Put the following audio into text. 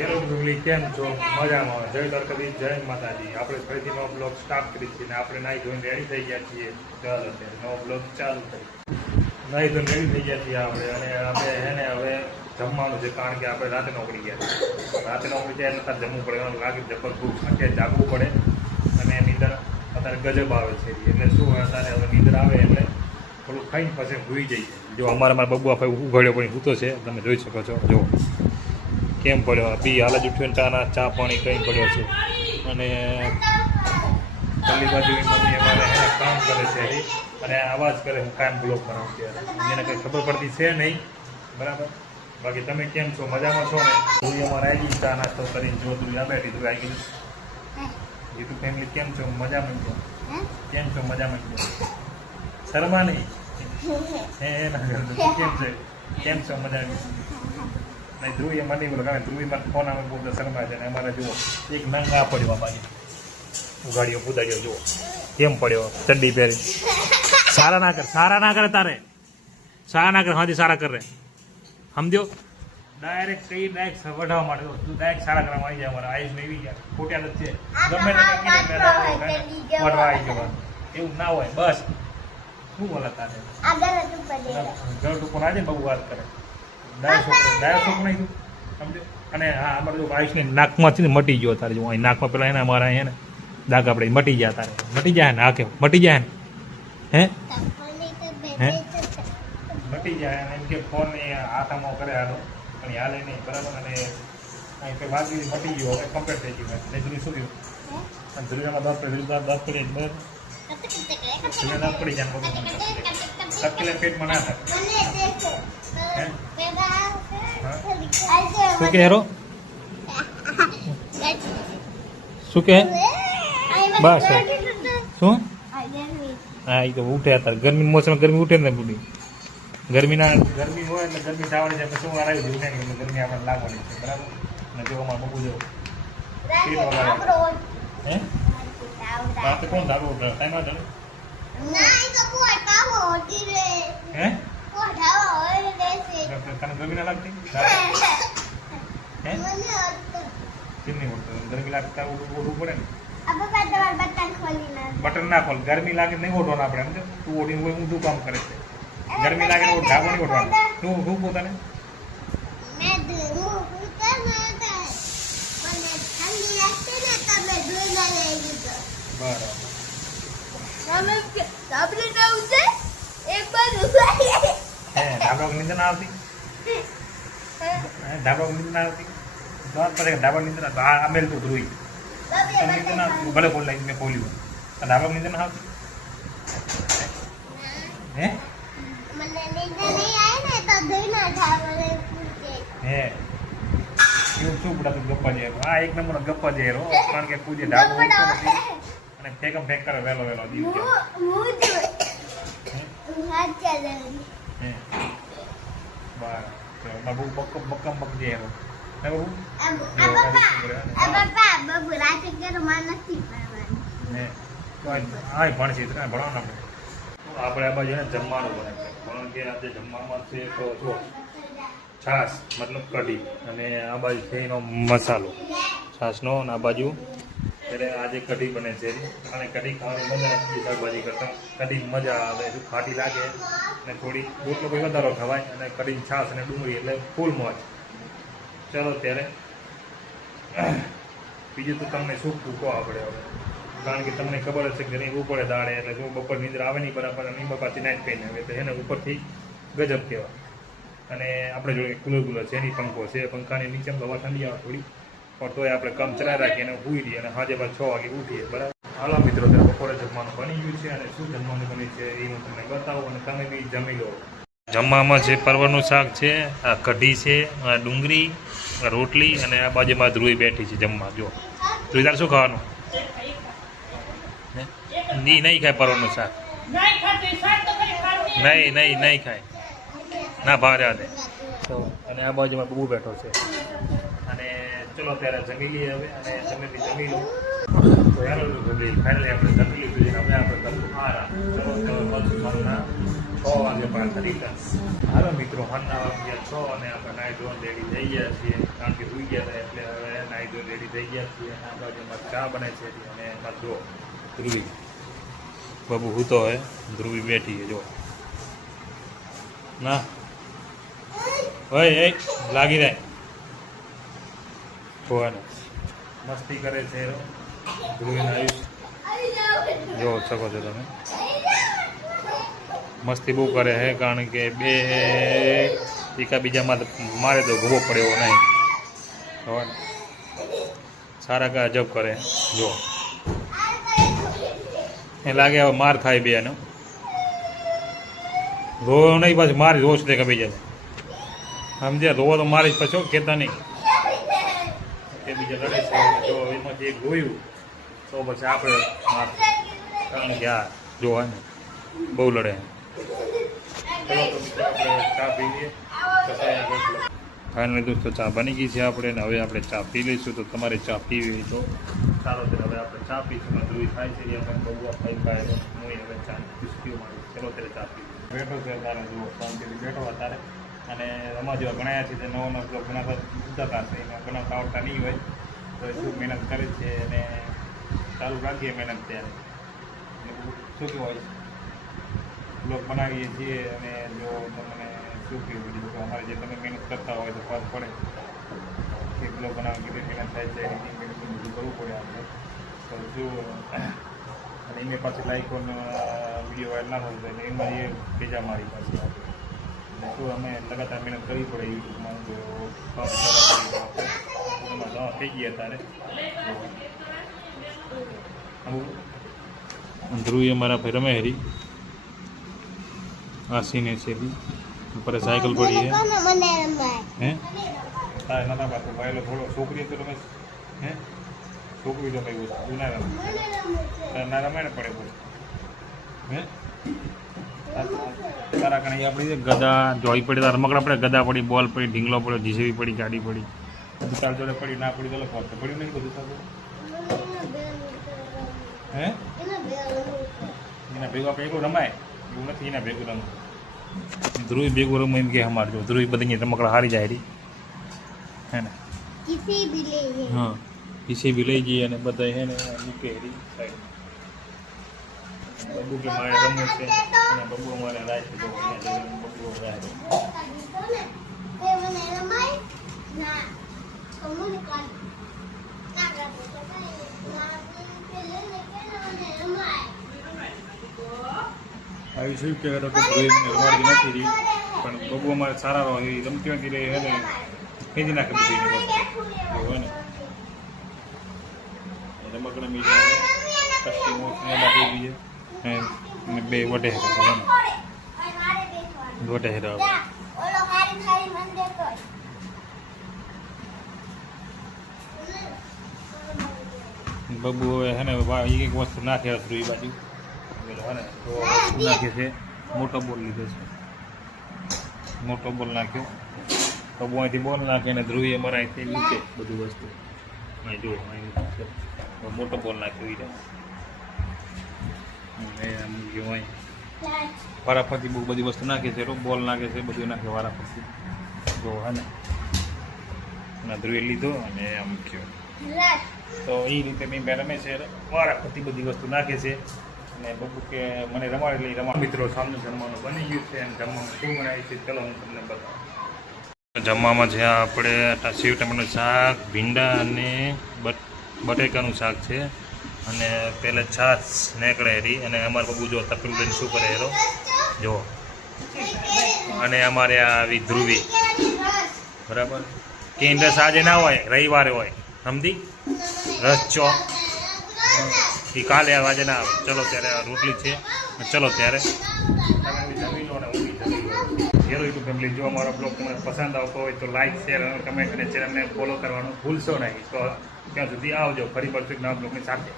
Hello family, કેમ છો? મજામાં? જય દ્વારકાધીશ, જય માતાજી. આપણે ફરીથી નવો બ્લોગ સ્ટાર્ટ કરી છીએ ને આપણે નાહી ધોઈને રેડી થઈ ગયા છીએ. ચાલો અત્યારે નવો બ્લોગ ચાલુ કરી. નાહી ધોઈને રેડી થઈ ગયા છીએ આપણે, અને આપણે એને હવે જમવાનું છે, કારણ કે આપણે રાતે નોકરી ગયા. રાતે નોકરી ગયા એટલે તારે જમવું પડે, એમ લાગે જબર ભૂખ, અત્યારે જાગવું પડે. અને નીંદર અત્યારે ગજબ આવે છે, એટલે શું અત્યારે હવે નીંદર આવે એટલે થોડું ખાઈને પછી ભૂઈ જઈએ. જો મારા બબુ આપણે ઉઘાડ્યો પણ સૂતો છે, તમે જોઈ શકો છો. જો કેમ પડ્યો, બી હાલ જ ઉઠ્યો, ચા પાણી કંઈ પડ્યો છે. અને પહેલી બાજુ મમ્મી અમારે કામ કરે છે અને આવાજ કરે, હું કામ બ્લોક કરાવું ત્યારે એને કંઈ ખબર પડતી છે નહીં, બરાબર. બાકી તમે કેમ છો? મજામાં છો ને? હું અમારે આવી ગઈ ચા નાસ્તો કરીને, જો તું આ બેઠી તું આવી ગઈ. જીતુ ફેમિલી કેમ છો? મજામાં છો? કેમ છો? મજામાં છો? શર્મા નહીં કેમ છે? કેમ છો? મજામાં? નહીં ધ્રુવ એમાં નહીં બોલો, કારણ ધ્રુવીમાં ફોન આવે બહુ શર્મા છે. અને અમારે જુઓ એક નંગ આ પડ્યો, બાજુ ઉઘાડીઓ પુદાડીઓ જુઓ કેમ પડ્યો, ચડ્ડી પહેરી. સારા ના કરે તારે, સારા ના કરે, હાજી સારા કરે, સમજો. ડાયરેક્ટ કઈ ડાયરેક્ટ વઢાવવા માટે તું ડાયરેક્ટ સારા કરવા આવી જાય. અમારા આયુષ ને એવી ગયા ખોટ્યા નથી છે, ગમે વઢવા આવી જવાનું એવું ના હોય. બસ શું બોલા તારે ઘર ટૂંકો આજે બહુ વાત કરે. ડાયો છોકરો નહીં સમજો. અને હા અમારે જો આયુષની નાકમાંથી ને મટી ગયો તારે, જો અહીં નાકમાં પેલા એને અમારા અહીંયા ને દાગ આપણે મટી જાય, તારે મટી જાય ને, આખે મટી જાય ને, હે મટી જાય. એમ કે ફોન હાથામાં કરે હાલો પણ હાલે નહીં, બરાબર. અને અહીં કંઈ વાગી મટી ગયો, હવે કમ્પ્લીટ થઈ ગયું. નહીં ધ્રુવી શું થયું? ધ્રુવીમાં દાંત પડી પડી જાય, પડી જાય તકેલે પેટમાં ના થાય. શું કે હેરો? શું કે બસ શું? હા એ તો ઉઠે અત્યારે ગરમી મોસમ, ગરમી ઉઠે ને બુડી. ગરમી હોય એટલે ગરમી થવાની છે, શું આવી જવું નહીં, ગરમી આપણને લાગવાની છે, બરાબર. અને જો અમારે બબુ જો હે રાતે કોણ ધાબો ટાઈમ આવે હે? તને ગરમી ના લાગતી? કેમ નહીં ઓળતો? ગરમી લાગતા ઓઢવું પડે ને. બટન ના ખોલ, ગરમી લાગે નહીં ઓઢવાનું આપણે, સમજો. તું ઓઢીને હોય ઊંધું કામ કરે છે. ગરમી લાગે ને ધાબો નહીં ઓઢવાનું. તું શું પોતાને ધાબા નીંદર ના આવતી? ધાબા નીંદર ના આવતી? ધાબા નીંદર આ મેલ તું ધ્રુવી નીંદર ના ભલે બોલ લાગી મેં બોલ્યું. ધાબા નીંદર ના આવતી? હે હે એવું શું પડે તું ગપ્પા જેરો? આ એક નંબર ગપ્પા જેરો, કારણ કે પૂજે ધાબો અને ફેકમ ફેક કરે વહેલો વહેલો દીવ બહુ બકમ બક જેરો. ભણશે ભણવાના આપણે આ બાજુ જમવાનું બને, કારણ કે આજે જમવામાં છે તો જો છાશ મતલબ કઢી, અને આ બાજુ દહીંનો મસાલો છાશનો, અને આ બાજુ એટલે આજે કઢી બને છે. અને કઢી ખાવાની મજા આવે, શાકભાજી કરતાં કઢી મજા આવે. જો ખાટી લાગે અને થોડી રોટલો કોઈ વધારો ખવાય, અને કઢી છાશ અને ડુંગળી એટલે ફૂલ મોજ. ચાલો ત્યારે બીજું તો તમને શું ભૂકો આપણે હવે, કારણ કે તમને ખબર હશે કે ઘણી ઉપર દાડે એટલે જો બપોર નીંદર આવે નહીં બરાબર, અને બપાથી નાઈટ કહીને આવે તો એને ઉપરથી ગજબ કહેવાય. અને આપણે જોડે કુલર છે, એની પંખો છે, પંખાની નીચે હવા ઠંડી આવે થોડી, પણ તોય આપણે કામ ચલાવી રાખીએ અને સૂઈ રહીએ, અને સાંજે બાદ 6 વાગે ઉઠીએ, બરાબર. હાલો મિત્રો, ત્યારે બપોરે જમવાનું બની ગયું છે, અને શું જમવાનું બન્યું છે એ હું તમને બતાવું, અને તમે બી જમી લો. જમવામાં છે પરવરનું શાક છે, આ કઢી છે, આ ડુંગળી, રોટલી, અને આ બાજુમાં ધ્રુવી બેઠી છે જમવા. જો ધ્રુવી તારે શું ખાવાનું? નહીં ખાય પરવરનું શાક? નહીં ખાય ના ભાવે દે. તો અને આ બાજુમાં બબુ બેઠો છે. અને ચલો ત્યારે જમી લઈએ હવે, અને તમે બી જમી લો. તો યાર ફાઇનલી આપણે જમી લીધું છે. હવે આપણે કરશું આરામ. ચલો મળશું સાંજના 6 વાગે પાછા રિટર્ન. હાલો મિત્રો, સાંજના વાગ્યા 6 અને આપણે નાઈ ધોઈને રેડી થઈ ગયા છીએ. કારણ કે સુઈ ગયા હતા એટલે હવે નાઈ ધોઈને રેડી થઈ ગયા છીએ. અને આ બાજુ એમાં ચા બને છે અને એમાં જો ધ્રુવી બાબુ હૂતો હોય, ધ્રુવી બેઠી છે જો ના હોય એ લાગી જાય જોવાનું મસ્તી કરે છે. ધ્રુવીને આયુષ જો શકો છો તમે, મસ્તી બહુ કરે છે. કારણ કે બે એકાબીજામાં મારે તો ભૂવો પડે એવો નહીં. સારા કા અજબ કરે જો એ લાગે હવે માર ખાય બે એનો રોવો નહીં, પાછું મારી રોષ દે કબી જાય સમજ્યા. રોવો તો મારી જ પછી કહેતા નહીં કે બીજા લડે છે. જો એમાંથી એક રોયું તો પછી આપણે માર, કારણ કે આ જો હોય ને બહુ લડે. ચલો તો મિત્રો આપણે ચા પી લઈએ. ફાઇનલી દોસ્તો ચા બની ગઈ છે આપણે, ને હવે આપણે ચા પી લઈશું. તો તમારે ચા પીવી હોય તો સારો છે. હવે આપણે ચા પીશું. ધ્રુવી થાય છે આપણે બહુ ખાઈ ખાય હું હવે ચા પીશું મારી. ચલો ત્યારે ચા પી બેઠો છે તારે જુઓ શાંતિથી બેઠો અત્યારે. અને રમા જેવા ગણાયા છે તે નવો નવો બ્લોગ બનાવતા ઉદાતા છે, એમાં બનાવતા આવડતા નહીં હોય તો શું મહેનત કરે છે અને ચાલુ રાખીએ મહેનત ત્યારે શું કહેવાય બ્લોગ બનાવીએ છીએ. અને જો તમને શું કહેવું બીજું તો અમારે જે તમે મહેનત કરતા હોય તો ફરક પડે કે બ્લોગ બનાવવા કેટલી મહેનત થાય છે, એડિટિંગ બધું કરવું પડે આપણે. તો જો અને એની પાછી લાઈકોનો વિડીયો વાયરલ ના હોય તો એમાં એ ભેજા મારી પાછી આપણે શું અમે લગાતાર મહેનત કરવી પડે યુટ્યુબમાં. જો એમાં દવા થઈ ગયા ત્યારે ધ્રુવી અમારા ભાઈ રમે હરી આસીને છે ઉપર સાયકલ પડી હે તારે નતા પાછું ભાઈલો થોડો છોકરી તો રમે હે છોકરી રમે તું ના રમે ના રમે ને પડે બોલ હે તારા કણે આપણી ગદા જોઈ પડી, તારા રમકડા પડે, ગદા પડી, બોલ પડી, ઢીંગલો પડ્યો, જીસીબી પડી, ગાડી પડી, બધું તાર જોડે પડી ના પડી તો લખવા પડ્યું નહીં બધું તારું હે એના ભેગું આપણે એકલું રમાય એવું નથી. એના ભેગું રમે ધ્રુવી ભેગું રમે એમ કે અમારે જો ધ્રુવી બધી રમકડા હારી જાય રહી હે ને હા પીસી બી લઈ જઈએ અને બધા હે ને મૂકે હરી સાઈડ. બબુ કે મારે રમવું છે અને બબુ અમારે રાખી દો બબુ રાખે આવી શું કહેવાય તો ધ્રુવી મને રમાડતી નથી રહી પણ બબુ અમારે સારા હોય એ રમતી નથી રહી હે ને ખેંચી નાખે બધી વસ્તુ હોય ને રમકડા મીઠા કચ્છી મોસને બાકી બીજે અને બે વટે વટે હેરા બબુ હવે હે ને એક વસ્તુ નાખે ધ્રુવી બાજુ હે ને તો વસ્તુ નાખે છે. મોટો બોલ લીધો છે, મોટો બોલ નાખ્યો. બબુ અહીંથી બોલ નાખે ને ધ્રુવી અમારા અહીંથી મૂકે બધું વસ્તુ અહીં જો અહીં મોટો બોલ નાખ્યો એ વારાફરતી બહુ બધી વસ્તુ નાખે છે. બોલ નાખે છે, બધું નાખે વારાફરતી જો હે ને ધ્રુવે લીધો અને આમ મૂક્યો. તો એ રીતે મેં રમે છે વારાફરતી બધી વસ્તુ નાખે છે. અને બબુ કે મને રમાડે લઈ રમાડ. મિત્રો સામનું જમવાનું બની ગયું છે અને જમવાનું શું બનાવી છે ચલો હું તમને બતાવું. જમવામાં છે આપણે સેવ ટમેટાનું શાક, ભીંડા અને બટેકાનું શાક છે અને પહેલાં છાશ નેકળે હેરી. અને અમારે બબુ જો તપેલું લઈને શું કરે હેરો જો. અને અમારે આવી ધ્રુવી બરાબર કે રસ આજે ના હોય રવિવારે હોય સમજી રસ ચો એ કાલે આજે ના આવે. ચલો ત્યારે રોટલી છે ચલો ત્યારે જમી લો ને હું બી જમી લો. હેલો યુટ્યુબ ફેમિલી, જો અમારો બ્લોગ તમને પસંદ આવતો હોય તો લાઇક શેર અને કમેન્ટ અને ચેનલને ફોલો કરવાનું ભૂલશો નહીં. તો ત્યાં સુધી આવજો, ફરી મળશું એક નવા બ્લોગની સાથે.